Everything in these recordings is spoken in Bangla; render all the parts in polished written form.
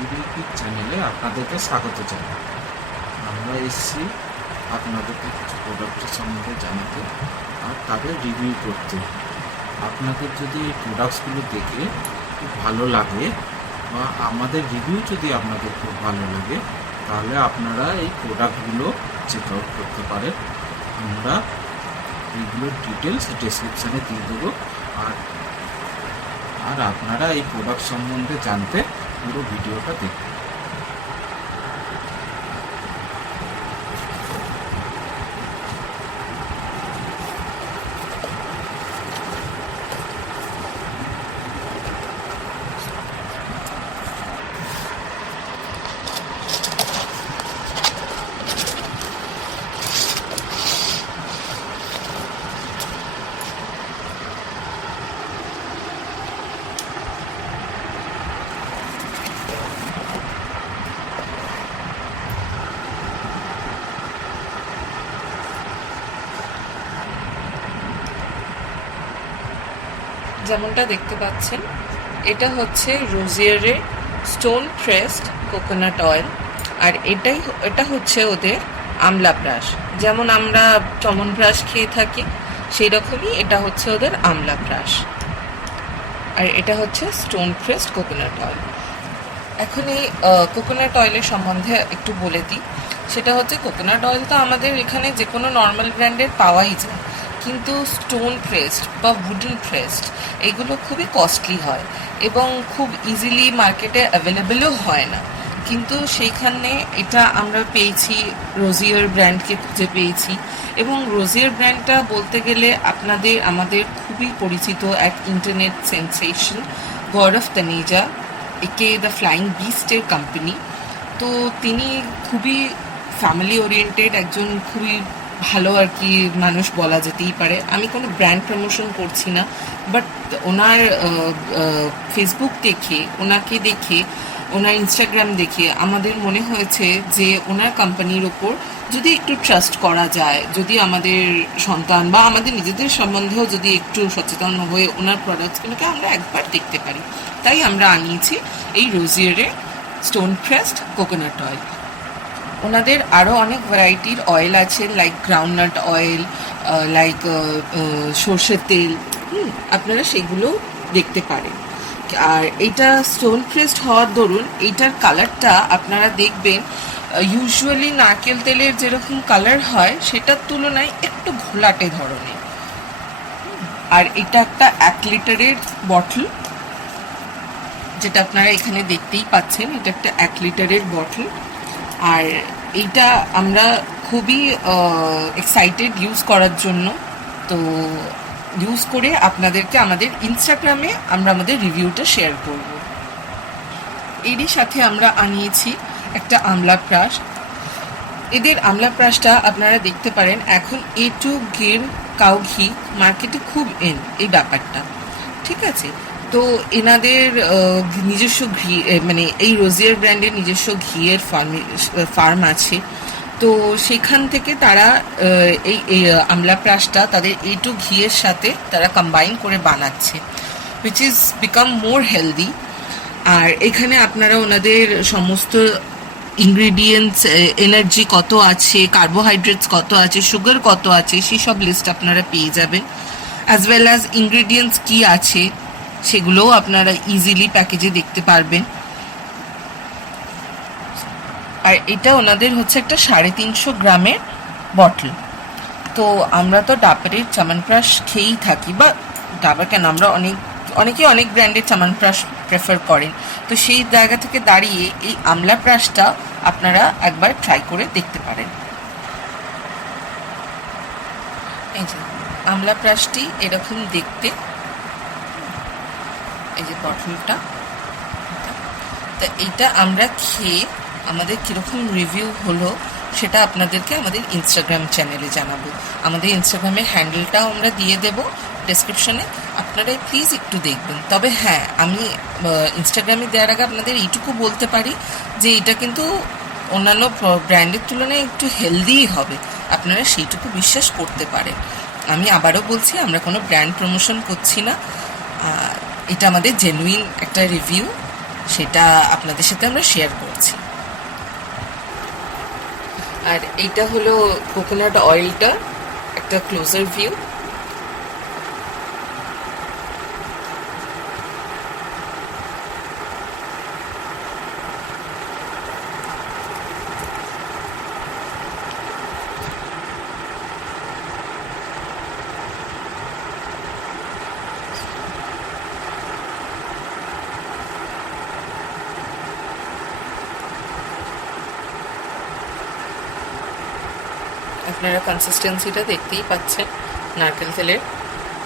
ইউটিউব চ্যানেলে আপনাদেরকে স্বাগত জানাই। আমরা এসেছি আপনাদেরকে কিছু প্রোডাক্টের সম্বন্ধে জানাতে আর তাদের রিভিউ করতে। আপনাদের যদি এই প্রোডাক্টসগুলো দেখে খুব ভালো লাগে বা আমাদের রিভিউ যদি আপনাদের খুব ভালো লাগে, তাহলে আপনারা এই প্রোডাক্টগুলো চেক আউট করতে পারেন। আমরা এইগুলোর ডিটেলস ডেসক্রিপশানে দিয়ে দেবো। আর আপনারা এই প্রোডাক্ট সম্বন্ধে জানতে পুরো ভিডিওটা দেখুন। যেমনটা দেখতে পাচ্ছেন, এটা হচ্ছে রোজিয়ারের স্টোন প্রেসড কোকোনাট অয়েল। আর এটা হচ্ছে ওদের আমলা ব্রাশ। যেমন আমরা চমন ব্রাশ খেয়ে থাকি, সেই রকমই এটা হচ্ছে ওদের আমলা ব্রাশ। আর এটা হচ্ছে স্টোন প্রেসড কোকোনাট অয়েল। এখন এই কোকোনাট অয়েলের সম্বন্ধে একটু বলে দিই। সেটা হচ্ছে, কোকোনাট অয়েল তো আমাদের এখানে যে কোনো নর্মাল ব্র্যান্ডের পাওয়াই যায়, কিন্তু স্টোন প্রেসড বা উডেন প্রেসড এগুলো খুবই কস্টলি হয় এবং খুব ইজিলি মার্কেটে অ্যাভেলেবেলও হয় না। কিন্তু সেইখানে এটা আমরা পেয়েছি, রোজিয়ার ব্র্যান্ডকে খুঁজে পেয়েছি। এবং রোজিয়ার ব্র্যান্ডটা বলতে গেলে আমাদের খুবই পরিচিত এক ইন্টারনেট সেন্সেশন, গৌরব তনেজা, একে দ্য ফ্লাইং বিস্টের কোম্পানি। তো তিনি খুবই ফ্যামিলি ওরিয়েন্টেড একজন খুবই ভালো আর কি মানুষ বলা যেতেই পারে। আমি কোনো ব্র্যান্ড প্রমোশন করছি না, বাট ওনার ফেসবুক দেখে, ওনাকে দেখে, ওনার ইনস্টাগ্রাম দেখে আমাদের মনে হয়েছে যে ওনার কোম্পানির ওপর যদি একটু ট্রাস্ট করা যায়, যদি আমাদের সন্তান বা আমাদের নিজেদের সম্বন্ধেও যদি একটু সচেতন হয়ে ওনার প্রোডাক্টসগুলোকে আমরা একবার দেখতে পারি, তাই আমরা আনিয়েছি এই রোজিয়ারের স্টোন প্রেসড কোকোনাট অয়েল। ওনাদের আরও অনেক ভ্যারাইটির অয়েল আছে, লাইক গ্রাউন্ডনাট অয়েল, লাইক সর্ষের তেল, আপনারা সেগুলোও দেখতে পারেন। আর এটা স্টোন প্রেসড হওয়ার দরুন এইটার কালারটা আপনারা দেখবেন ইউজুয়ালি নারকেল তেলের যেরকম কালার হয় সেটার তুলনায় একটু ঘোলাটে ধরনের। আর এটা একটা 1 লিটারের বটল, যেটা আপনারা এখানে দেখতেই পাচ্ছেন। এটা একটা 1 লিটারের বটল। আর এইটা আমরা খুবই এক্সাইটেড ইউজ করার জন্য। তো ইউজ করে আপনাদেরকে আমাদের ইনস্টাগ্রামে আমরা আমাদের রিভিউটা শেয়ার করব। এরই সাথে আমরা আনিয়েছি একটা আমলা ব্রাশ। এদের আমলা ব্রাশটা আপনারা দেখতে পারেন, এখন A2 গির কাউ ঘি মার্কেটে খুব এই ব্যাপারটা, ঠিক আছে। তো এনাদের নিজস্ব ঘি, মানে এই রোজিয়ার ব্র্যান্ডের নিজস্ব ঘিয়ের ফার্ম আছে। তো সেখান থেকে তারা এই আমলা ব্রাশটা তাদের A2 ঘিয়ের সাথে তারা কম্বাইন করে বানাচ্ছে, which is become more healthy. আর এখানে আপনারা ওনাদের সমস্ত ইনগ্রিডিয়েন্টস, এনার্জি কত আছে, কার্বোহাইড্রেটস কত আছে, সুগার কত আছে, সেই সব লিস্ট আপনারা পেয়ে যাবেন। অ্যাজ ওয়েল অ্যাজ ইনগ্রিডিয়েন্টস কী আছে সেগুলোও আপনারা ইজিলি প্যাকেজে দেখতে পারবেন। আর এটা ওনাদের হচ্ছে একটা 350 গ্রামের বটল। তো আমরা তো ডাবরের চামনপ্রাশ খেয়েই থাকি, বা ডাবার কেন, আমরা অনেকে অনেক ব্র্যান্ডের চামনপ্রাশ প্রেফার করেন। তো সেই জায়গা থেকে দাঁড়িয়ে এই আমলা প্রাশটা আপনারা একবার ট্রাই করে দেখতে পারেন। এই যে আমলা প্রাশটি এরকম দেখতে, এই যে বটলটা। তা এইটা আমরা খেয়ে আমাদের কীরকম রিভিউ হলো সেটা আপনাদেরকে আমাদের ইনস্টাগ্রাম চ্যানেলে জানাবো। আমাদের ইনস্টাগ্রামের হ্যান্ডেলটাও আমরা দিয়ে দেব ডেসক্রিপশনে, আপনারা প্লিজ একটু দেখবেন। তবে হ্যাঁ, আমি ইনস্টাগ্রামে দেওয়ার আগে আপনাদের এইটুকু বলতে পারি যে এটা কিন্তু অন্যান্য ব্র্যান্ডের তুলনায় একটু হেলদিই হবে, আপনারা সেইটুকু বিশ্বাস করতে পারেন। আমি আবারও বলছি, আমরা কোনো ব্র্যান্ড প্রমোশন করছি না, এটা আমাদের জেনুইন একটা রিভিউ। সেটা আপনাদের সাথে আমরা শেয়ার করছি। আর এইটা হলো কোকোনাট অয়েলটা, একটা ক্লোজার ভিউ। আপনারা কনসিস্টেন্সিটা দেখতেই পাচ্ছেন নারকেল তেলের।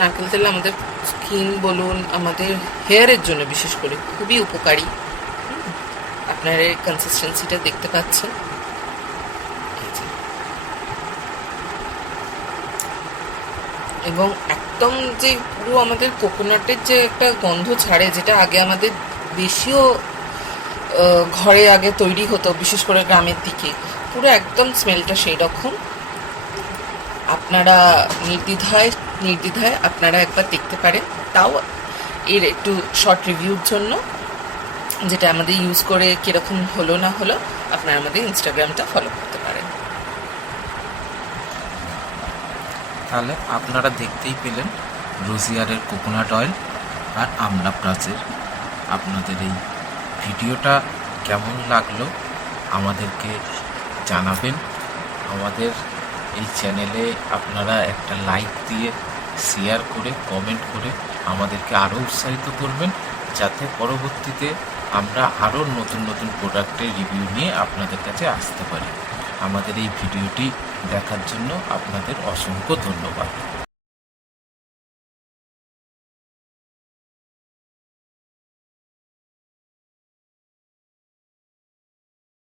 নারকেল তেল আমাদের স্কিন বলুন, আমাদের হেয়ারের জন্য বিশেষ করে খুবই উপকারী। আপনারা এই কনসিস্টেন্সিটা দেখতে পাচ্ছেন। এই যে। এবং একদম যে পুরো আমাদের কোকোনাটের যে একটা গন্ধ ছাড়ে, যেটা আগে আমাদের দেশীয় ঘরে আগে তৈরি হতো, বিশেষ করে গ্রামের দিকে, পুরো একদম স্মেলটা সেই রকম। আপনারা নির্দ্বিধায় আপনারা একবার দেখতে পারেন, তাও এর একটু শর্ট রিভিউর জন্য, যেটা আমাদের ইউজ করে কীরকম হলো না হলো আপনারা আমাদের ইনস্টাগ্রামটা ফলো করতে পারেন। তাহলে আপনারা দেখতেই পেলেন রোজিয়ারের কোকোনাট অয়েল আর আমলা প্লাসের। আপনাদের এই ভিডিওটা কেমন লাগলো আমাদেরকে জানাবেন। আমাদের এই চ্যানেলে আপনারা একটা লাইক দিয়ে, শেয়ার করে, কমেন্ট করে আমাদেরকে আরও উৎসাহিত করবেন, যাতে পরবর্তীতে আমরা আরও নতুন নতুন প্রোডাক্টের রিভিউ নিয়ে আপনাদের কাছে আসতে পারি। আমাদের এই ভিডিওটি দেখার জন্য আপনাদের অসংখ্য ধন্যবাদ।